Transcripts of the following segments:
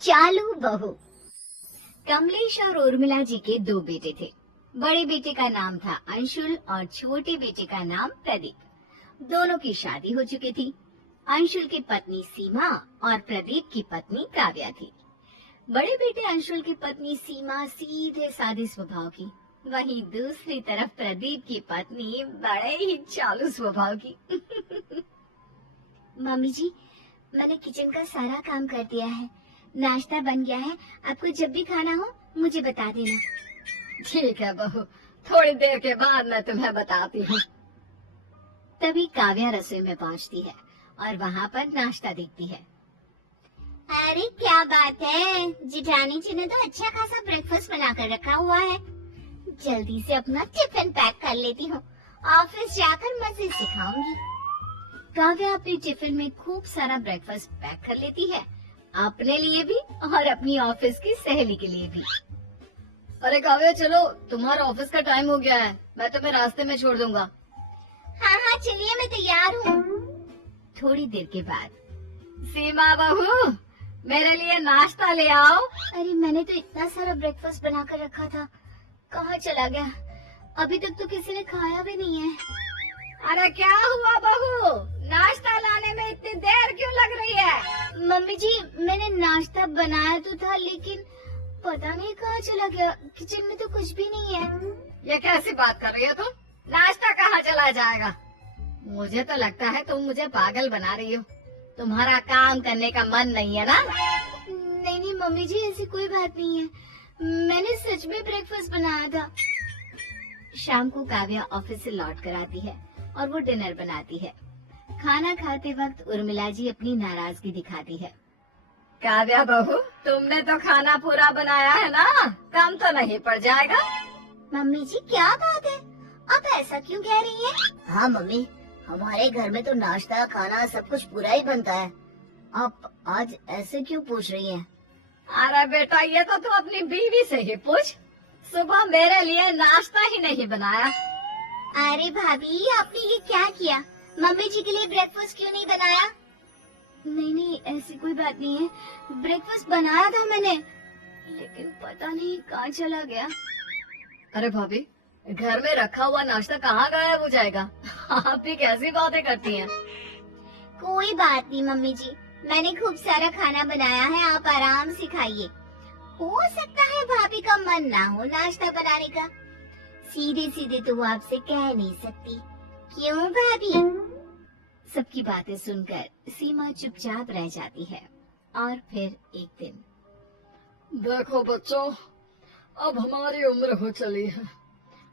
चालू बहू। कमलेश और उर्मिला जी के दो बेटे थे। बड़े बेटे का नाम था अंशुल और छोटे बेटे का नाम प्रदीप। दोनों की शादी हो चुकी थी। अंशुल की पत्नी सीमा और प्रदीप की पत्नी काव्या थी। बड़े बेटे अंशुल की पत्नी सीमा सीधे साधे स्वभाव की, वहीं दूसरी तरफ प्रदीप की पत्नी बड़े ही चालू स्वभाव की। मम्मी जी, मैंने किचन का सारा काम कर दिया है, नाश्ता बन गया है। आपको जब भी खाना हो मुझे बता देना। ठीक है बहू, थोड़ी देर के बाद मैं तुम्हें बताती हूँ। तभी काव्या रसोई में पहुँचती है और वहाँ पर नाश्ता देखती है। अरे क्या बात है, जिठानी जी ने तो अच्छा खासा ब्रेकफास्ट बना कर रखा हुआ है। जल्दी से अपना टिफिन पैक कर लेती हूँ, ऑफिस जाकर मजे से खाऊंगी। काव्या अपने टिफिन में खूब सारा ब्रेकफास्ट पैक कर लेती है, अपने लिए भी और अपनी ऑफिस की सहेली के लिए भी। अरे काव्या चलो, तुम्हारा ऑफिस का टाइम हो गया है, मैं तुम्हें रास्ते में छोड़ दूंगा। हाँ हाँ चलिए, मैं तैयार हूँ। थोड़ी देर के बाद, सीमा बहू मेरे लिए नाश्ता ले आओ। अरे मैंने तो इतना सारा ब्रेकफास्ट बना कर रखा था, कहाँ चला गया? अभी तक तो किसी ने खाया भी नहीं है। अरे क्या हुआ बहू, नाश्ता लाने में इतनी देर क्यों लग रही है? मम्मी जी, मैंने नाश्ता बनाया तो था, लेकिन पता नहीं कहाँ चला गया। किचन में तो कुछ भी नहीं है। ये कैसी बात कर रही हो तुम? नाश्ता कहाँ चला जाएगा? मुझे तो लगता है तुम मुझे पागल बना रही हो। तुम्हारा काम करने का मन नहीं है ना? नहीं नहीं मम्मी जी, ऐसी कोई बात नहीं है, मैंने सच में ब्रेकफास्ट बनाया था। शाम को काव्या ऑफिस से लौट कर आती है और वो डिनर बनाती है। खाना खाते वक्त उर्मिला जी अपनी नाराजगी दिखाती है। काव्या बहू, तुमने तो खाना पूरा बनाया है ना, कम तो नहीं पड़ जाएगा? मम्मी जी क्या बात है, आप ऐसा क्यों कह रही हैं? हाँ मम्मी, हमारे घर में तो नाश्ता खाना सब कुछ पूरा ही बनता है, आप आज ऐसे क्यों पूछ रही हैं? अरे बेटा, ये तो तू अपनी बीवी से ही पूछ। सुबह मेरे लिए नाश्ता ही नहीं बनाया। अरे भाभी, आपने ये क्या किया? मम्मी जी के लिए ब्रेकफास्ट क्यों नहीं बनाया? नहीं नहीं, ऐसी कोई बात नहीं है, ब्रेकफास्ट बनाया था मैंने, लेकिन पता नहीं कहाँ चला गया। अरे भाभी, घर में रखा हुआ नाश्ता कहाँ गायब हो जाएगा? आप भी कैसी बातें करती हैं? कोई बात नहीं मम्मी जी, मैंने खूब सारा खाना बनाया है, आप आराम से खाइए। हो सकता है भाभी का मन ना हो नाश्ता बनाने का, सीधे सीधे तो वो आपसे कह नहीं सकती, क्यों भाभी? सबकी बातें सुनकर सीमा चुपचाप रह जाती है। और फिर एक दिन, देखो बच्चों, अब हमारी उम्र हो चली है,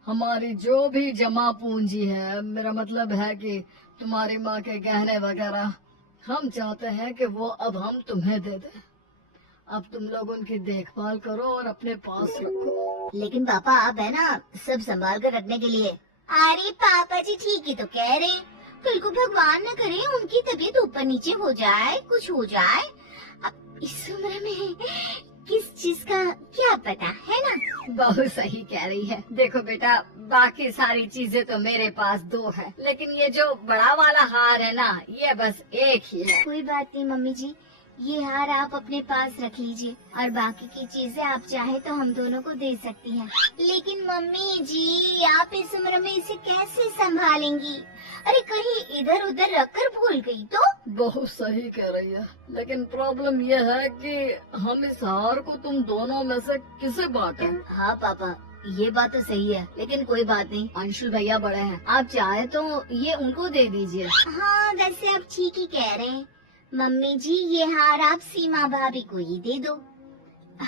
हमारी जो भी जमा पूंजी है, मेरा मतलब है कि तुम्हारी माँ के गहने वगैरह, हम चाहते हैं कि वो अब हम तुम्हें दे दें। अब तुम लोग उनकी देखभाल करो और अपने पास रखो। लेकिन पापा आप है ना सब संभाल कर रखने के लिए। अरे पापा जी ठीक ही तो कह रहे हैं, कल को भगवान न करे उनकी तबीयत ऊपर नीचे हो जाए, कुछ हो जाए। अब इस उम्र में किस चीज का क्या पता है ना? बहुत सही कह रही है। देखो बेटा, बाकी सारी चीजें तो मेरे पास दो है, लेकिन ये जो बड़ा वाला हार है ना, ये बस एक ही है। कोई बात नहीं मम्मी जी, ये हार आप अपने पास रख लीजिए और बाकी की चीजें आप चाहे तो हम दोनों को दे सकती हैं। लेकिन मम्मी जी, आप इस उम्र में इसे कैसे संभालेंगी? अरे कहीं इधर उधर रखकर भूल गई तो? बहुत सही कह रही है, लेकिन प्रॉब्लम ये है कि हम इस हार को तुम दोनों में से किसे बांटें? हाँ पापा, ये बात तो सही है, लेकिन कोई बात नहीं, अंशुल भैया बड़े हैं, आप चाहे तो ये उनको दे दीजिए। हाँ वैसे आप ठीक ही कह रहे हैं मम्मी जी, ये हार आप सीमा भाभी को ही दे दो।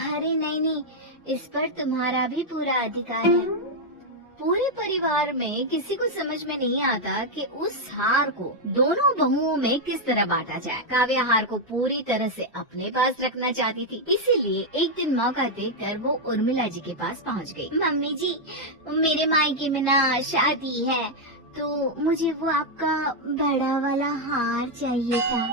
अरे नहीं नहीं, इस पर तुम्हारा भी पूरा अधिकार है। पूरे परिवार में किसी को समझ में नहीं आता कि उस हार को दोनों बहुओं में किस तरह बांटा जाए। काव्या हार को पूरी तरह से अपने पास रखना चाहती थी, इसीलिए एक दिन मौका देखकर वो उर्मिला जी के पास पहुंच गई। मम्मी जी, मेरे मायके में ना शादी है, तो मुझे वो आपका बड़ा वाला हार चाहिए था।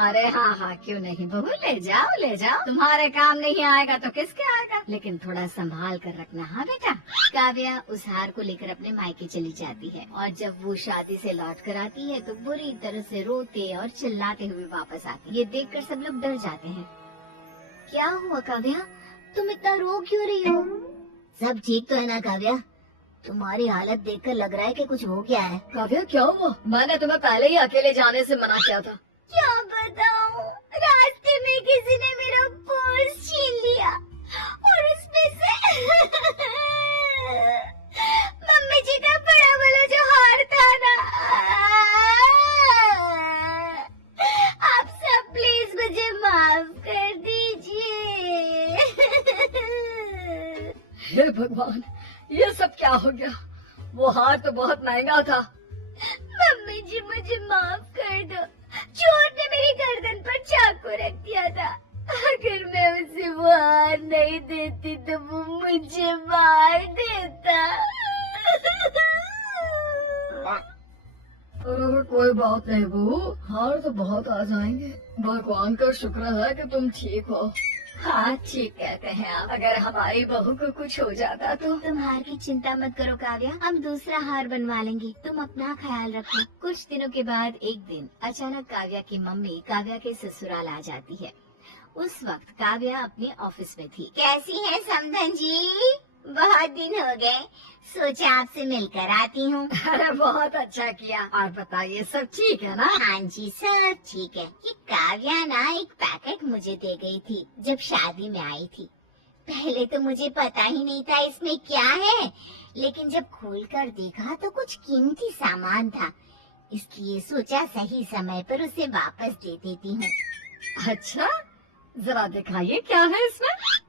अरे हाँ हाँ, क्यों नहीं बहू, ले जाओ ले जाओ, तुम्हारे काम नहीं आएगा तो किसके आएगा, लेकिन थोड़ा संभाल कर रखना। हाँ बेटा। काव्या उस हार को लेकर अपने मायके चली जाती है और जब वो शादी से लौट कर आती है तो बुरी तरह से रोते और चिल्लाते हुए वापस आती है। ये देखकर सब लोग डर जाते हैं। क्या हुआ काव्या, तुम इतना रो क्यों रही हो? सब ठीक तो है ना काव्या? तुम्हारी हालत देखकर लग रहा है कि कुछ हो गया है। काव्या क्या हुआ? मैंने तुम्हें पहले ही अकेले जाने से मना किया था। क्या बताऊं, रास्ते में किसी ने मेरा पर्स छीन लिया और उसमें से मम्मी जी का बड़ा वाला जो हार था ना। आप सब प्लीज मुझे माफ कर दीजिए। हे भगवान, ये सब क्या हो गया? वो हार तो बहुत महंगा था। मम्मी जी मुझे माफ कर दो, चोर ने मेरी गर्दन पर चाकू रख दिया था। अगर मैं उसे वो हार नहीं देती तो वो मुझे मार देता। अरे कोई बात नहीं बहू, हार तो बहुत आ जाएंगे। भगवान का शुक्र है कि तुम ठीक हो। हाँ ठीक कहते हैं आप। अगर हमारी बहू को कुछ हो जाता तो। तुम हार की चिंता मत करो काव्या, हम दूसरा हार बनवा लेंगे। तुम अपना ख्याल रखो। कुछ दिनों के बाद एक दिन अचानक काव्या की मम्मी काव्या के ससुराल आ जाती है। उस वक्त काव्या अपने ऑफिस में थी। कैसी है समधन जी? बहुत दिन हो गए, सोचा आपसे मिलकर आती हूँ। अरे बहुत अच्छा किया। और बताइए सब ठीक है ना? हाँ जी सब ठीक है। ये काव्या ना एक पैकेट मुझे दे गई थी जब शादी में आई थी। पहले तो मुझे पता ही नहीं था इसमें क्या है, लेकिन जब खोलकर देखा तो कुछ कीमती सामान था, इसलिए सोचा सही समय पर उसे वापस दे देती हूँ। अच्छा, जरा दिखाइए क्या है इसमें।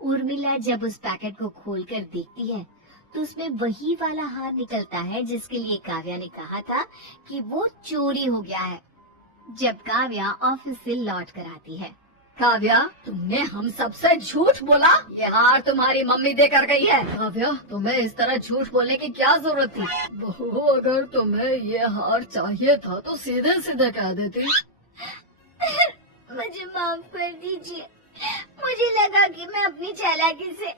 उर्मिला जब उस पैकेट को खोलकर देखती है तो उसमें वही वाला हार निकलता है जिसके लिए काव्या ने कहा था कि वो चोरी हो गया है। जब काव्या ऑफिस से लौट कर आती है। काव्या, तुमने हम सबसे झूठ बोला। ये हार तुम्हारी मम्मी देकर गई है। काव्या, तुम्हें इस तरह झूठ बोलने की क्या जरूरत थी? बहू, अगर तुम्हें ये हार चाहिए था तो सीधे सीधे कह देती। मुझे माफ कर दीजिए, मुझे लगा कि मैं अपनी चालाकी से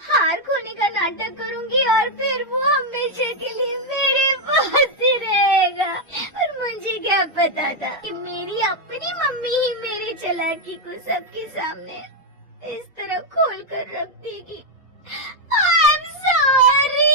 हार खोने का नाटक करूंगी और फिर वो हमेशा के लिए मेरे पास ही रहेगा। और मुझे क्या पता था कि मेरी अपनी मम्मी ही मेरी चालाकी को सबके सामने इस तरह खोल कर रख देगी। I'm sorry।